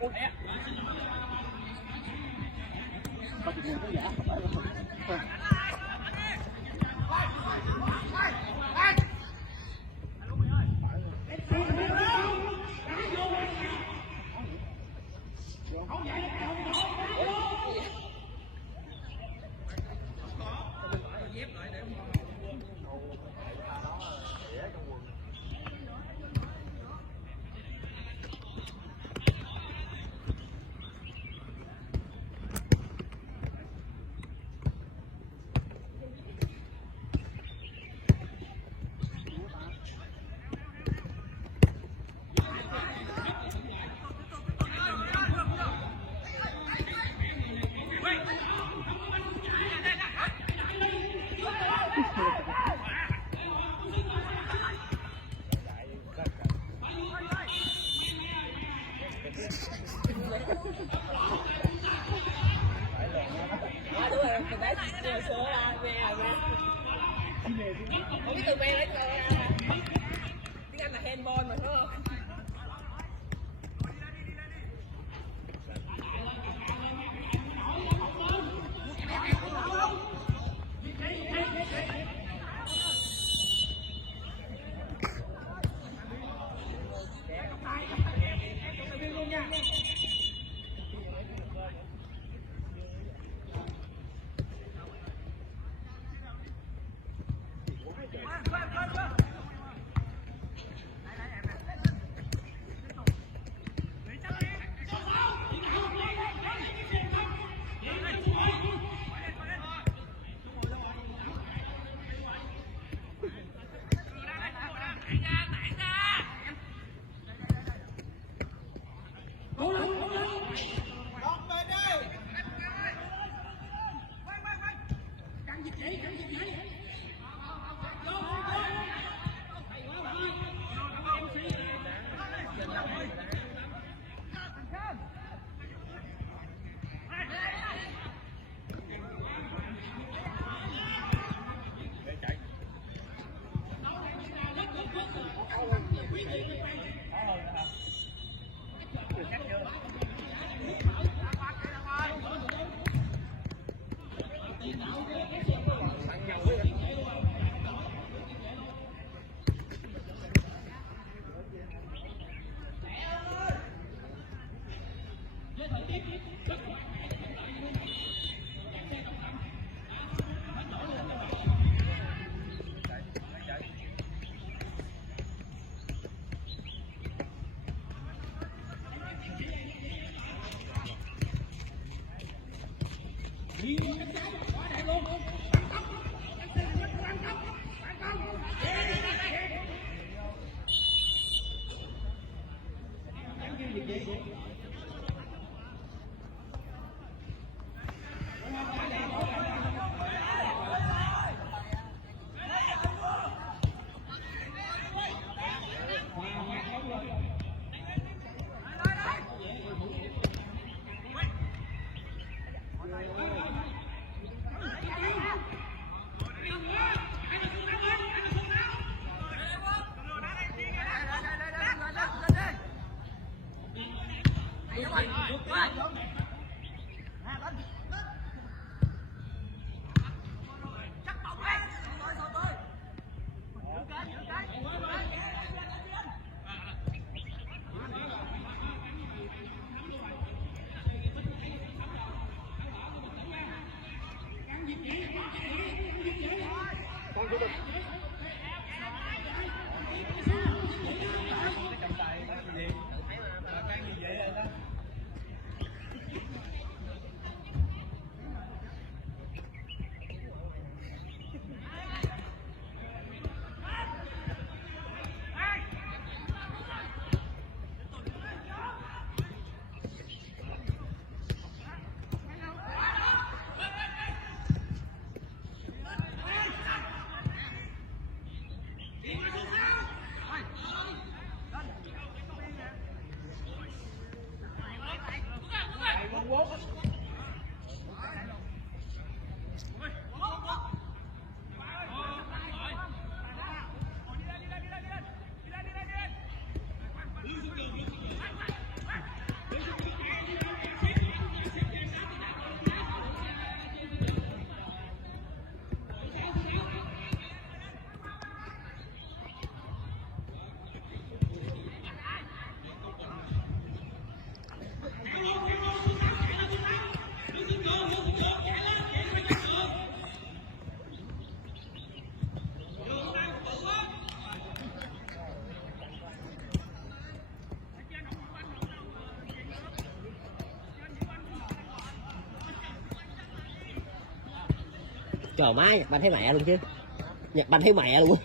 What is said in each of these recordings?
Không biết từ bé đấy rồi tiếng Anh là handball mà đúng không? Trời má, Nhật Banh thấy mẹ luôn chứ. Nhật Banh thấy mẹ luôn.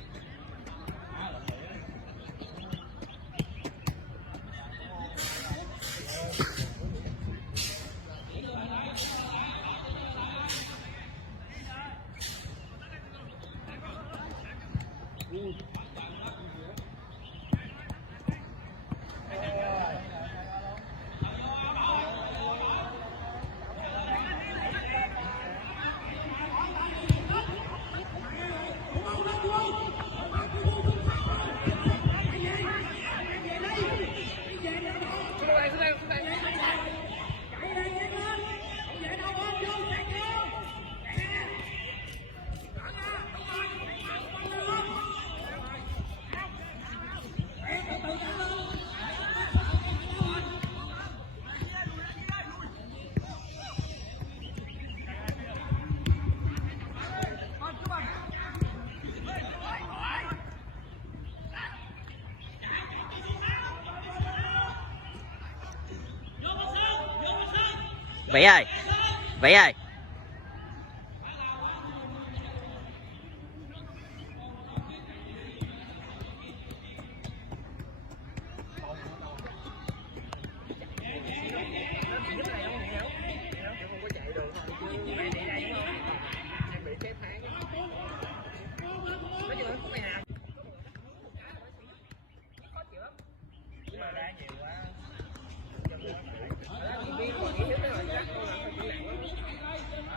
Vĩ ơi, Vĩ ơi.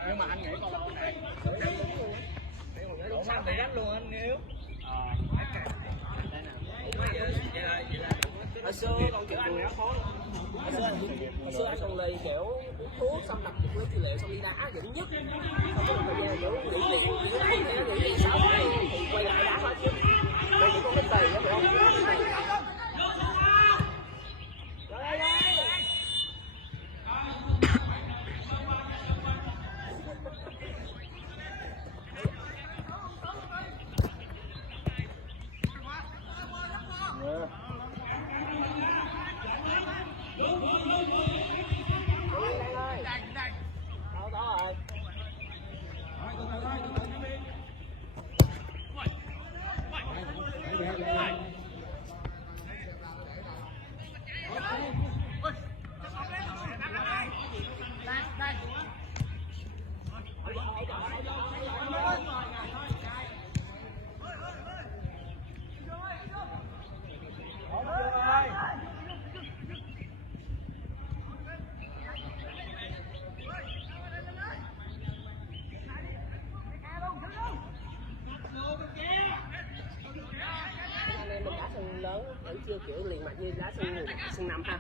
Nhưng mà anh nghĩ con lâu này sao bị đánh luôn anh Hiếu. Hồi xưa còn kiểu anh đã khó. Hồi xưa anh còn lì kiểu uống thuốc xong đập với trị liệu xong đi đá vẫn nhất. Xong có một thời gian kiểu nghỉ liền, nghỉ liền 6 tháng thì quay lại đá thôi chứ. Đây chỉ có cái tì đó phải không? Lớn vẫn chưa kiểu liền mạch như đá sân 5 ha.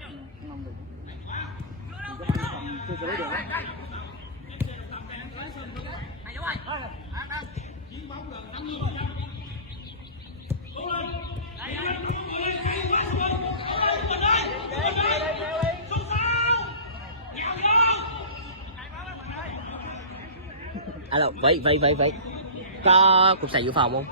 Alo, vậy có cục sạc dự phòng không?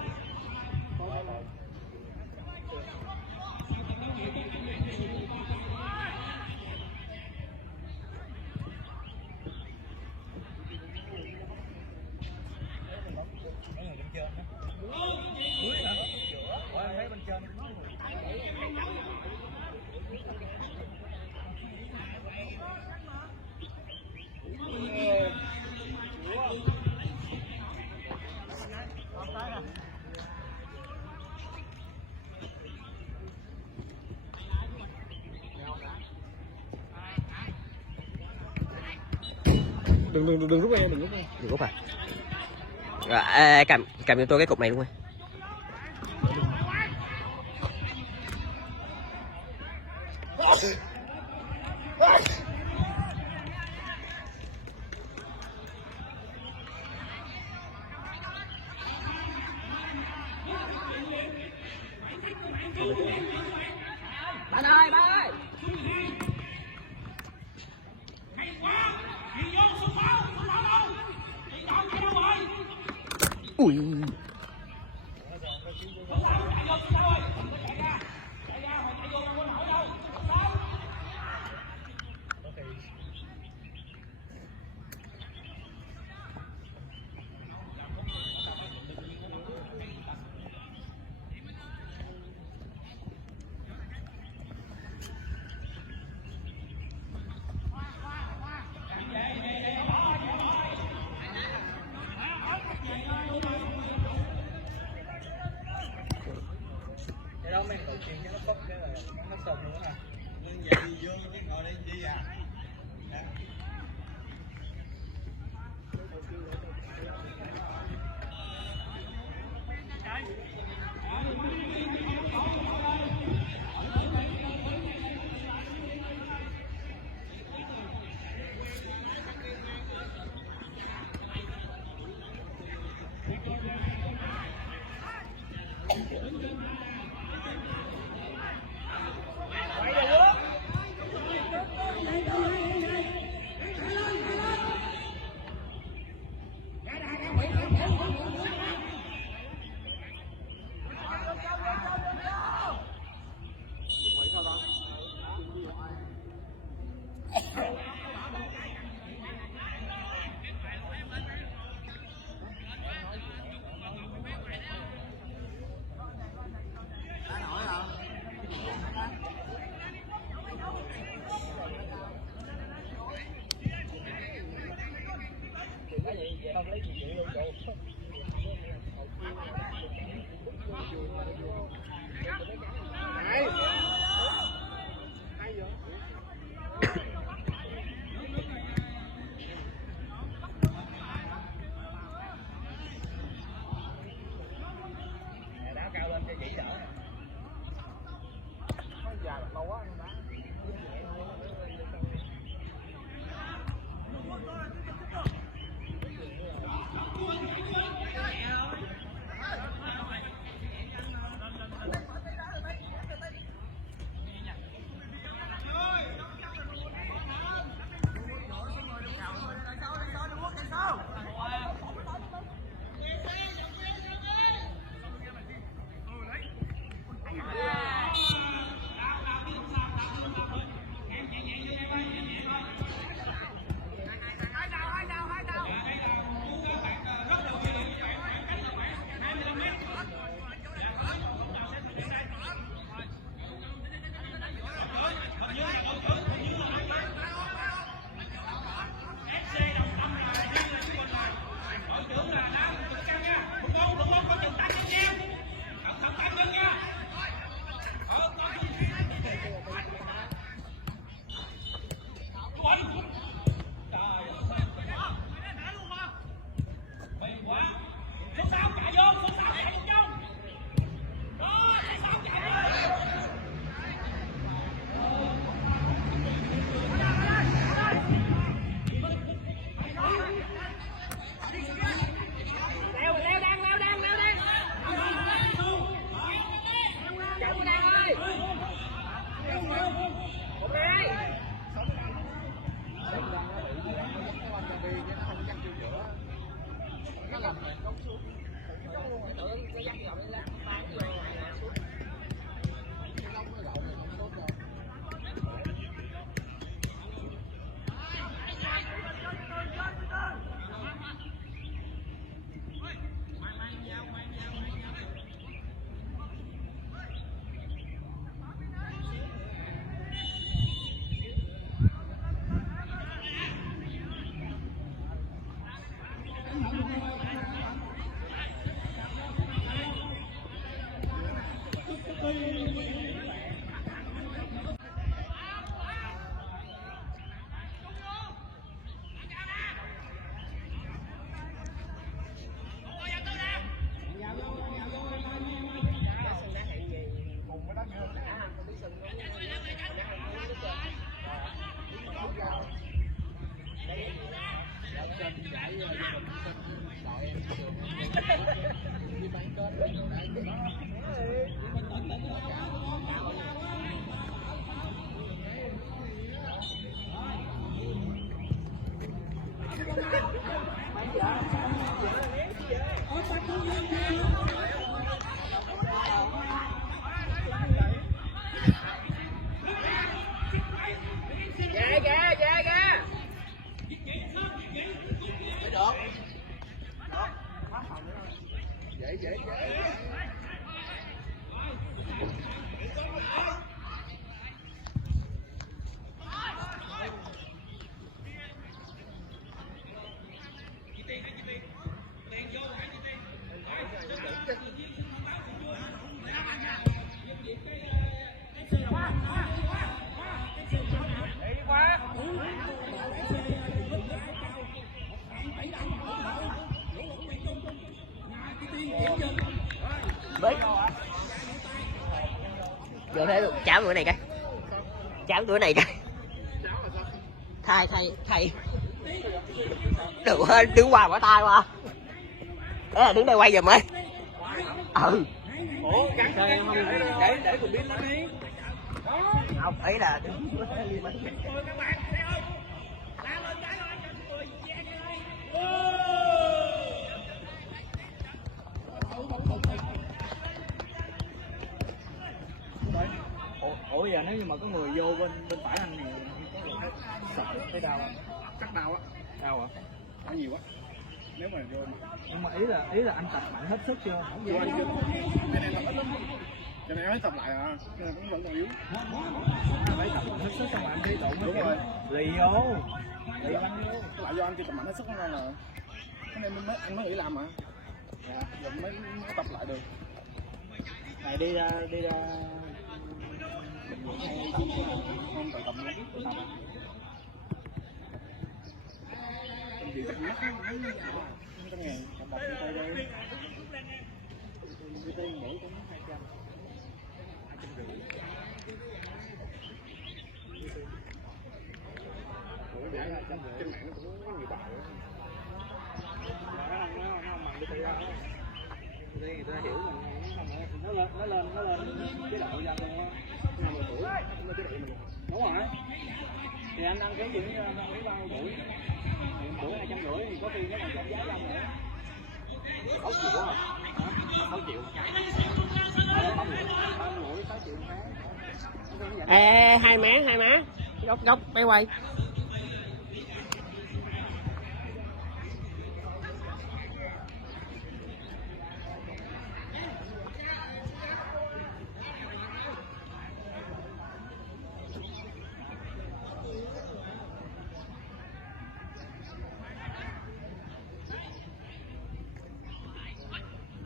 Đừng rút em, đừng rút à. Rồi, cầm cho tôi cái cục này luôn em. Bạn ơi, bạn ơi. Ui. bấy. Vô thế luôn, cháo bữa này coi. Cháo bữa này coi. Thay. Được hơn, đứng qua bỏ tay qua. Đấy là đứng đây quay giùm ấy. Ừ. Ủa, gắn đây không để tụi biết nó đi. Không, ý là Ủa giờ nếu như mà có người vô bên phải anh này có sập thấy đau không? Chắc đau á. Đau hả? Nó nhiều quá. Nếu mà vô Nhưng mà ý là anh tập mạnh hết sức chưa? Không vô anh chưa. Cái này tập ít lắm. Cho nên mới tập lại à. Nên cũng vẫn còn yếu. Phải tập mạnh hết sức xong rồi anh đi tụng. Đúng rồi. Lì vô. Lì anh vô. Lại do anh chưa tập mạnh hết sức nên là cái này anh mới nghỉ làm mà. Dạ. Giờ mới tập lại được. Này đi ra Không tập nữa. Gì tập mắt mấy 100.000 tập đi tay đây. Đi tay mỗi cũng 200. Trên mạng nó cũng có nhiều bài nữa. nó không bằng đi tay ra. Đây người ta hiểu mình nó lên chế độ ra luôn á. 50 tuổi nó chế độ mình. Đúng rồi. Thì anh đăng ký gì đăng ký bao nhiêu tuổi? Tuổi 250 thì có khi nó còn giảm giá trong nữa. 6 triệu hả? 6 triệu. 6 triệu tháng. Ê, hai má góc bé quay.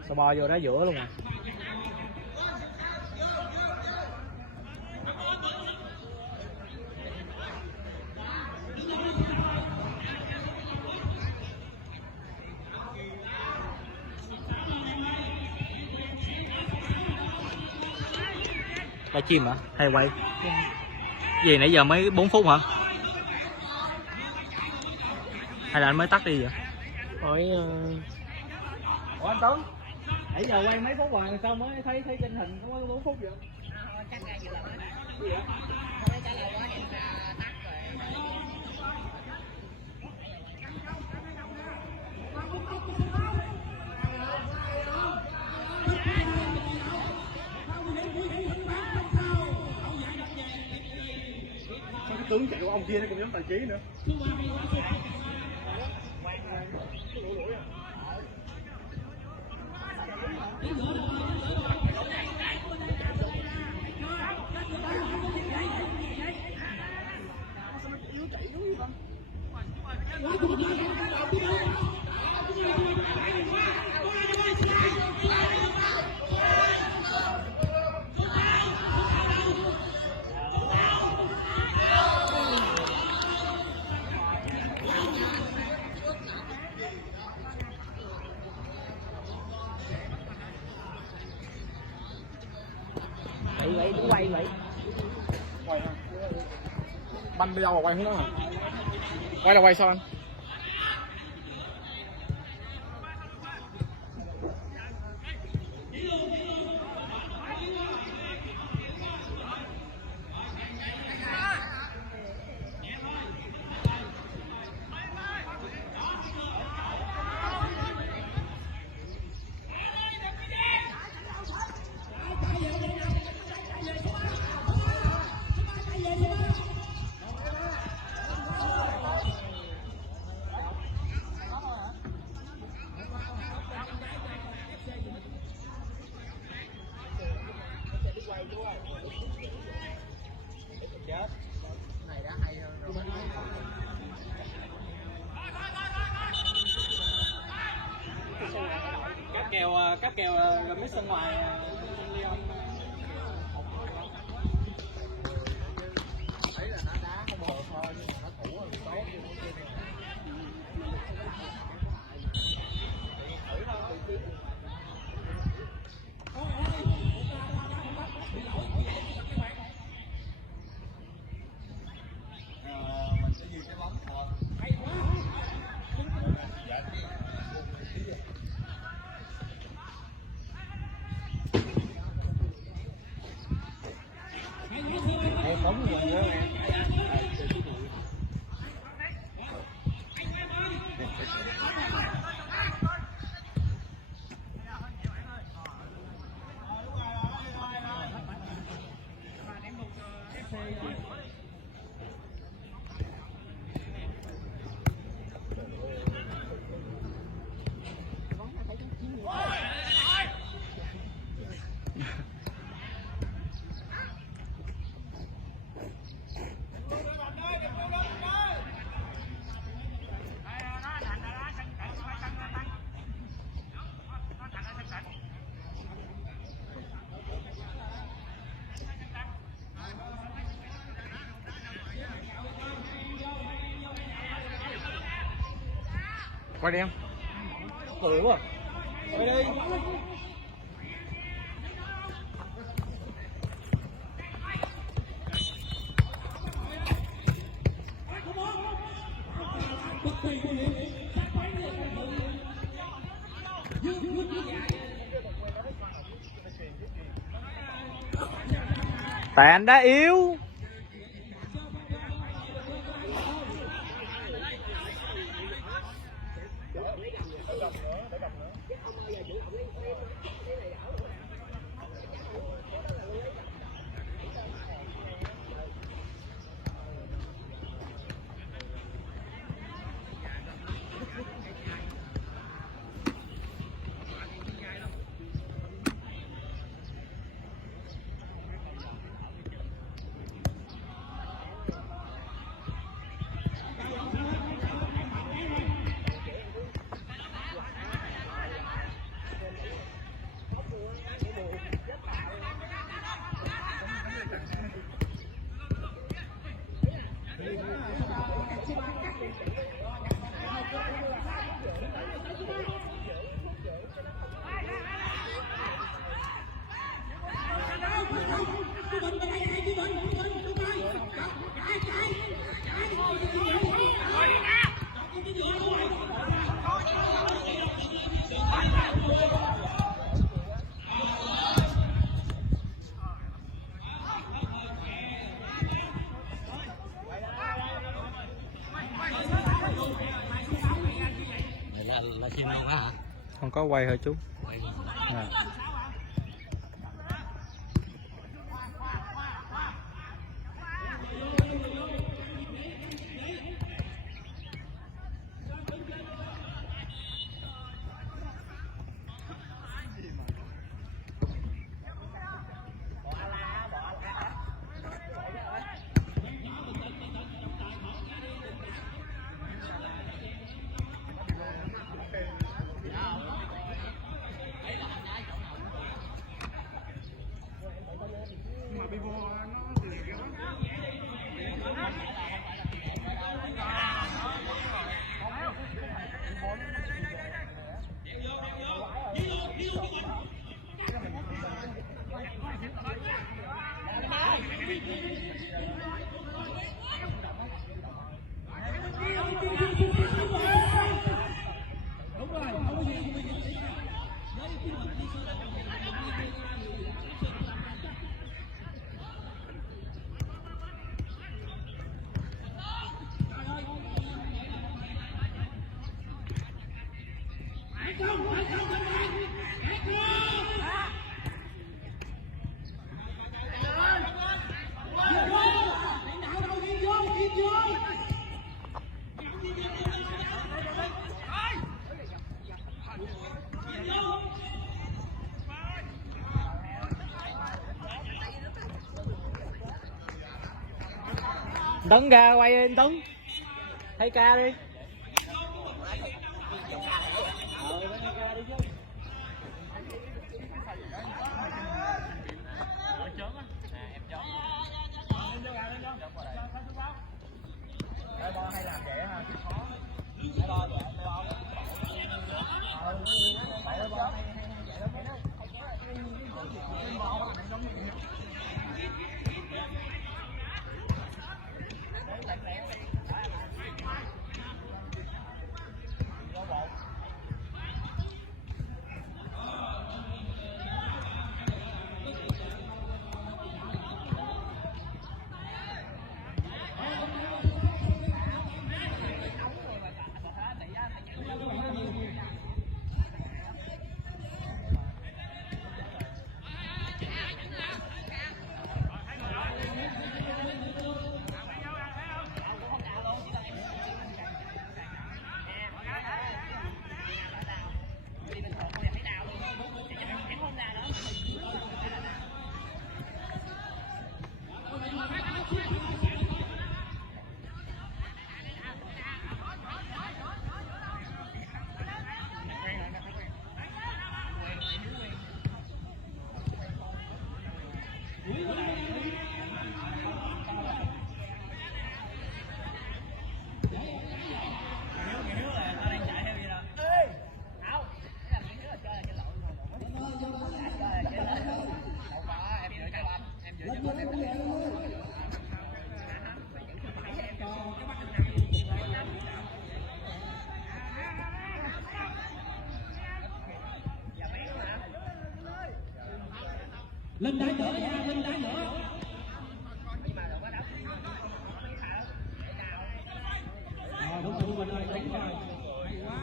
Sao bò vô đá giữa luôn à? Live stream hả? Hay quay? Gì nãy giờ mới 4 phút hả? Hay là anh mới tắt đi vậy? Hỏi Ủa anh Tuấn? Nãy giờ quay mấy phút rồi sao mới thấy trên hình có 4 phút vậy? Chắc ngay vừa rồi. Gì vậy? Không phải trả lời quá thì tắt rồi. Cái tướng chạy của ông kia nó cũng giống tài trí nữa. vậy đứng quay vậy. Quay ha. Banh đi đâu mà quay hướng đó hả? Quay là quay sao anh? Này đã hay hơn rồi. Cáp kèo remix bên ngoài Thấy là nó đá không bờ thôi nhưng mà nó thủ là tốt như cái kia này. Quay đi em. Cười quá. Quay đi. Tại anh đã yếu. Là xin luôn á hả? Không có quay hả chú? À. Tấn ra quay đi Tấn, thấy ca đi. Hay làm vậy ha. Linh đá nữa nha, Linh đá nữa. Rồi đúng rồi, đánh rồi. Hay quá.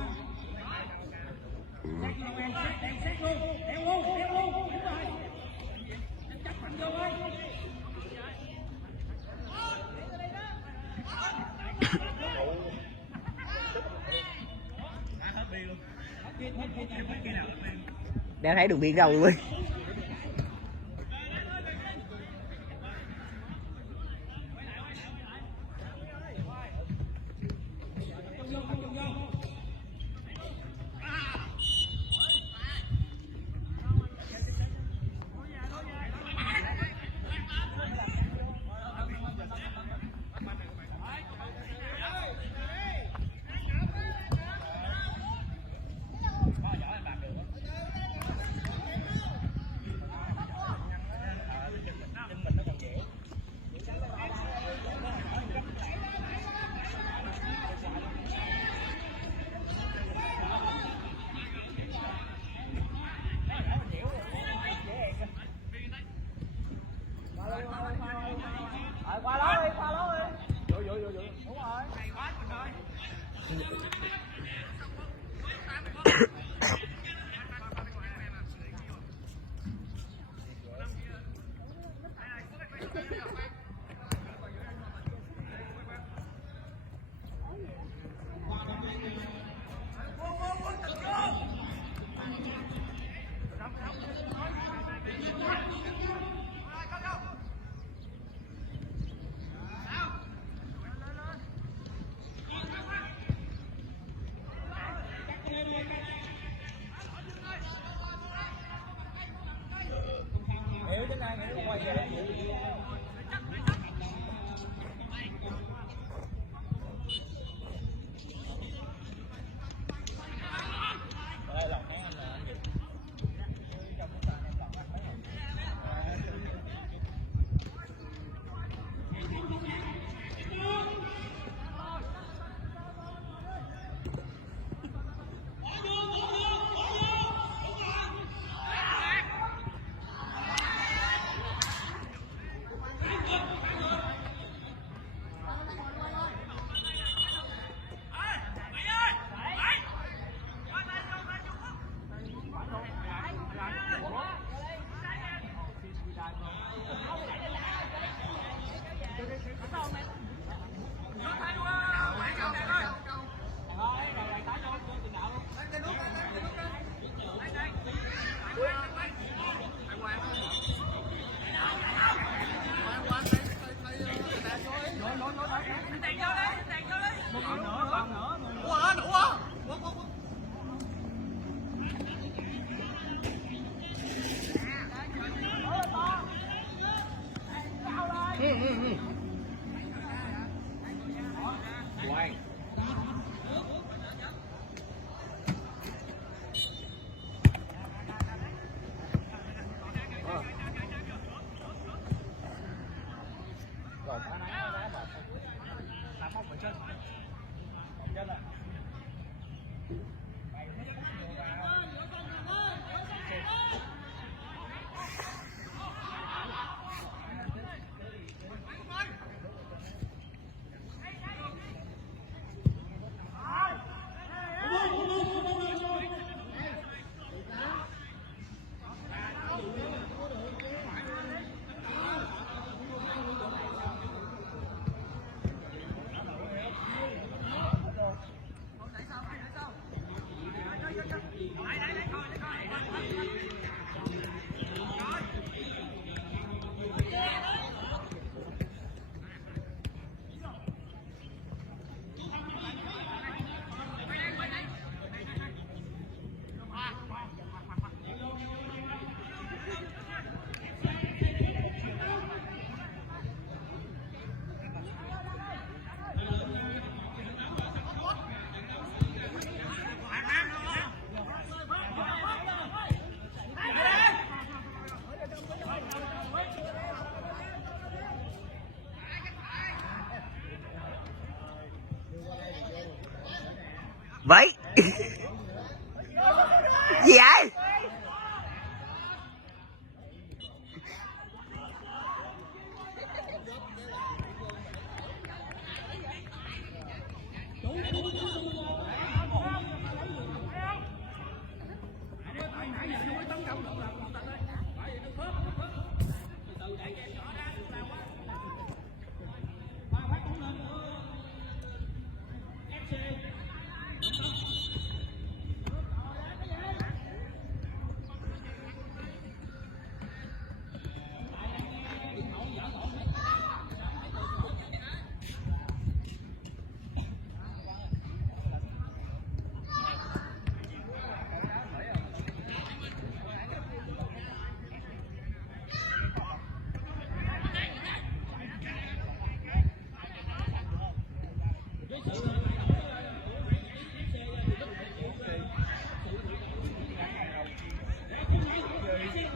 Xét luôn, đeo luôn, đúng rồi. Chắc mạnh vô ơi. Đéo thấy đường biên đâu luôn. Vậy gì vậy?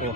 Ủa.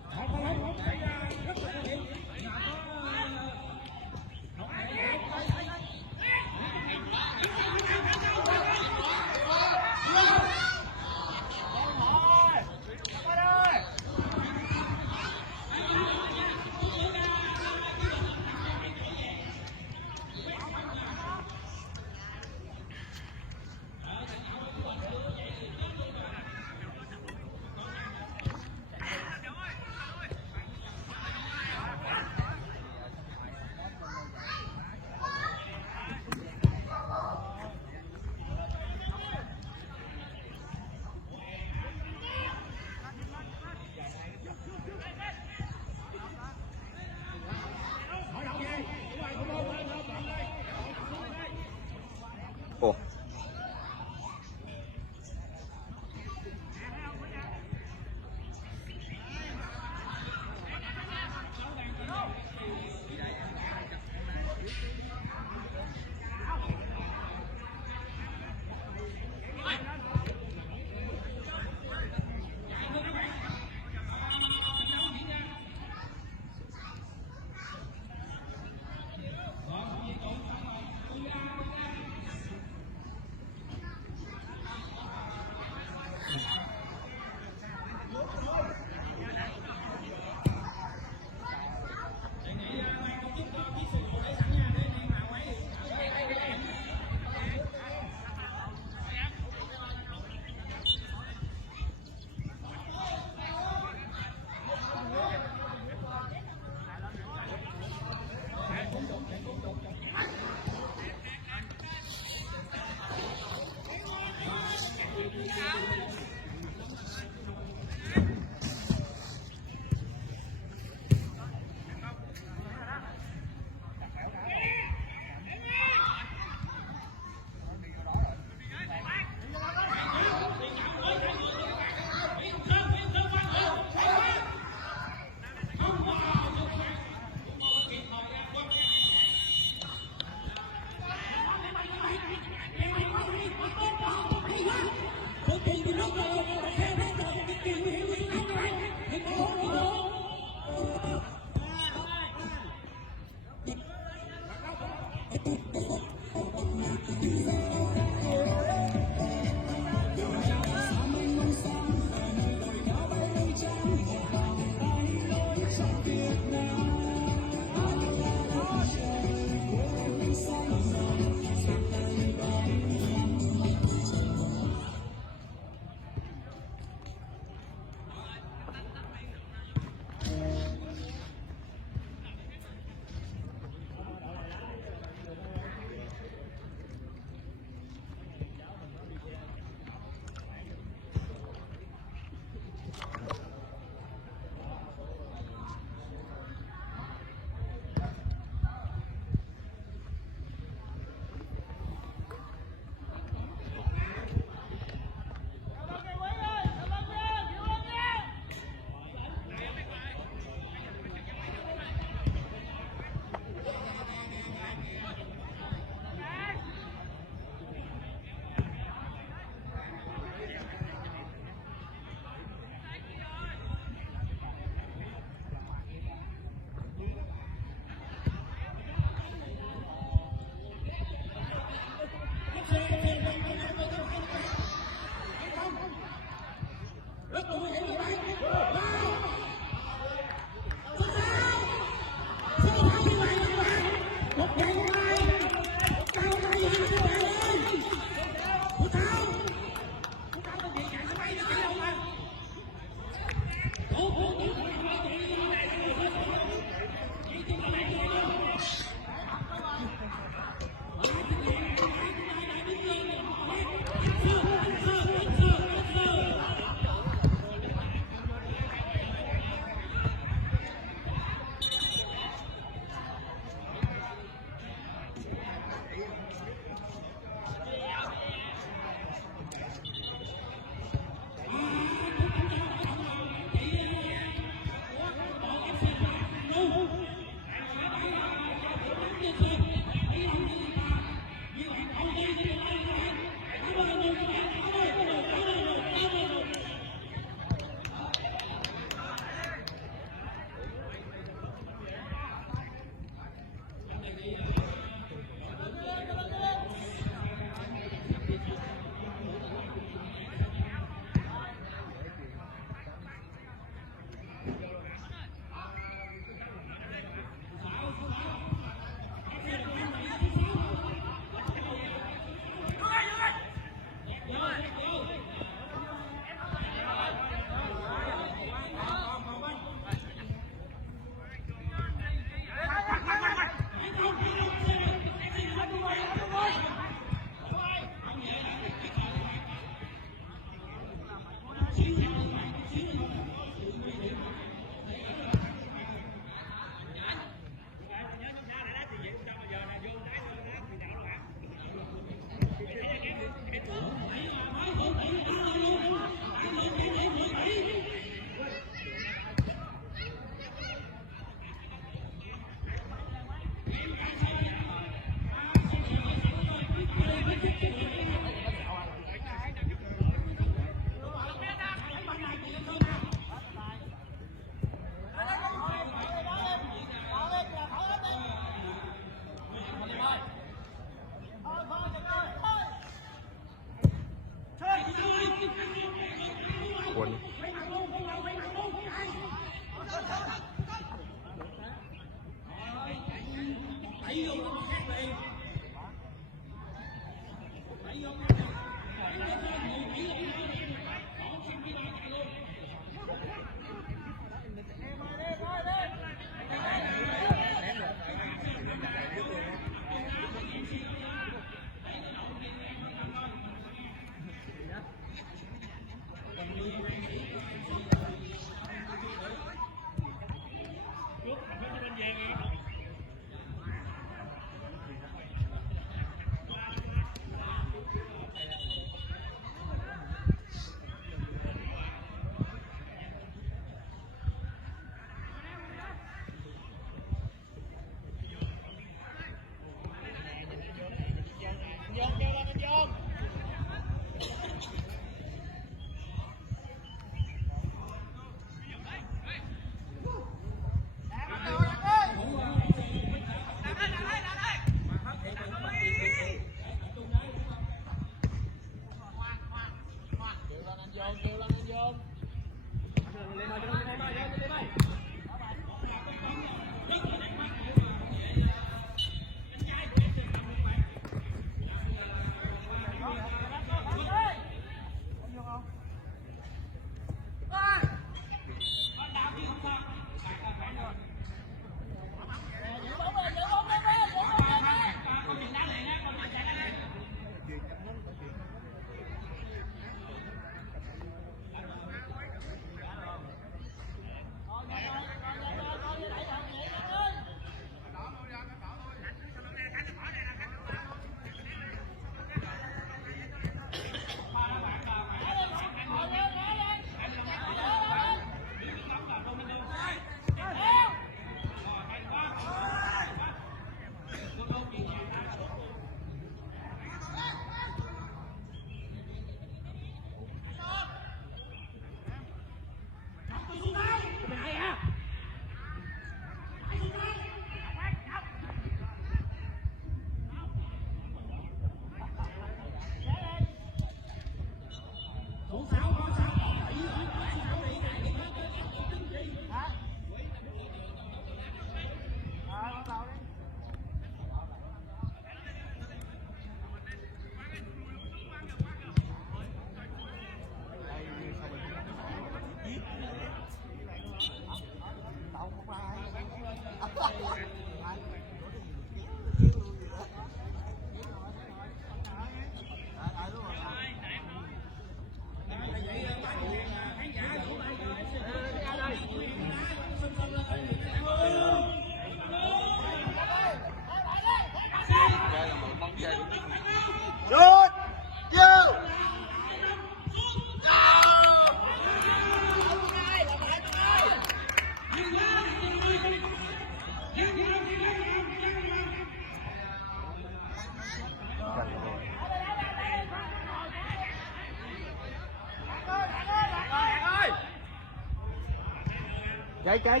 Chơi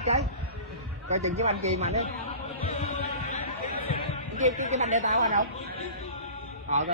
coi chừng cái banh kia mà đấy. Cái banh để tao anh không? Coi.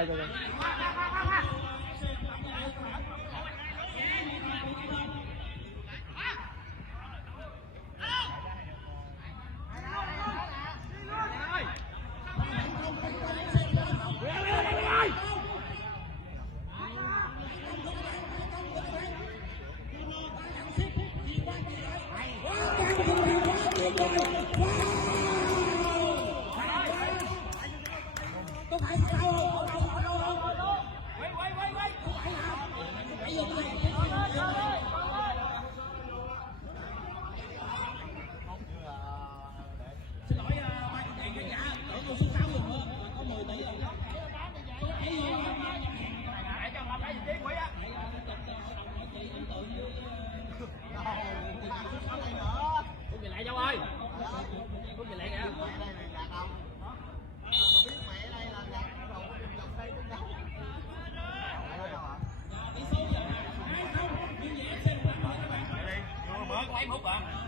Rút về lại Châu ơi. Rút về lại kìa. Mở có mấy phút à?